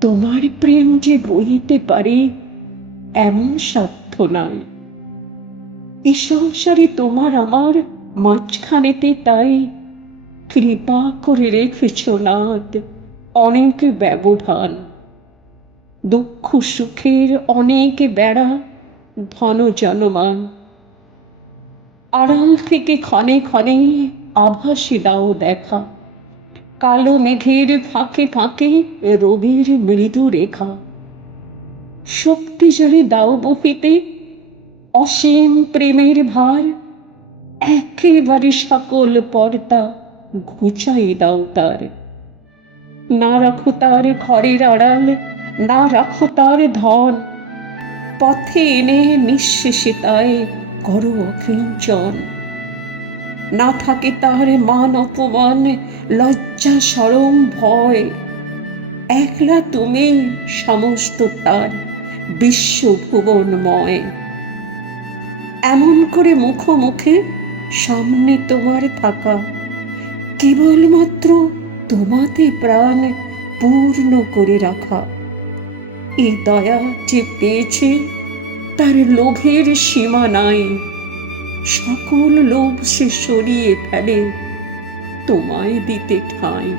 তোমার প্রেম যে বইতে পারে, এমন সাধ্য নাই। এই সংসারে তোমার আমার মাঝখানেতে তাই কৃপা করে রেখেছ নাথ অনেক ব্যবধান। দুঃখ সুখের অনেক বেড়া ধন জনমান। আড়াল থেকে ক্ষণে ক্ষণে আভাসে দাও দেখা। কালো মেঘের ফাঁকে ফাঁকে রবির মৃদু রেখা। শক্তি জলে দাও বহিতে অসীম প্রেমের ভার, একেবারে সকল পর্দা ঘুচাই দাও তার। না রাখো তার ঘরের আড়াল, না রাখো তার ধন। পথে এনে নিঃশেষে তাই করো অকিঞ্চন না থাকে তার মান অপমান, লজ্জা, সরম, ভয়। একলা তুমি সমস্ত তার বিশ্বভুবনময়। এমন করে মুখোমুখি সামনে তোমার থাকা, কেবলমাত্র তোমাতে প্রাণ পূর্ণ করে রাখা। এই দয়া যে পেয়েছে, তার লোভের সীমা নাই। সকল লোভ সে সরিয়ে ফেলে। তোমায় দিতে ঠাঁই